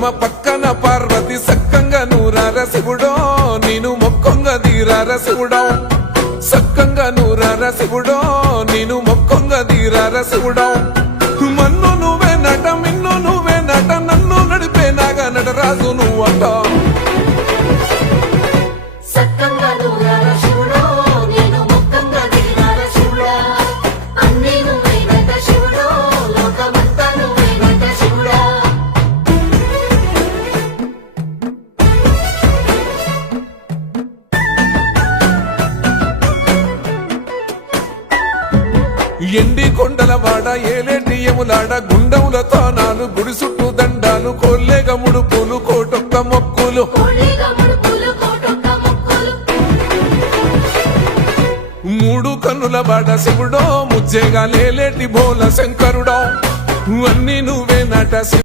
బతుకమ్మ పక్కన పార్వతి సక్కంగా నూరార శివుడో నేను మొక్కంగా తీరార శివుడో సక్కంగా నూరార శివుడో నేను మొక్కంగా తీరార శివుడో మన్ను నువ్వే నట మిన్ను నువ్వే నట నన్ను నడిపే నాగా నటరాజు నువ్వంట ఎండి కొండల వాడ ఏలేటి యములాడ గుండములతో నాలు గుడి చుట్టూ దండాలు కోల్లేగ ముడుపులు కోటొక్క మొక్కులు మూడు కన్నుల బాడ శివుడో ముజ్జేగా లేలేటి బోల శంకరుడో అన్ని నువ్వే నట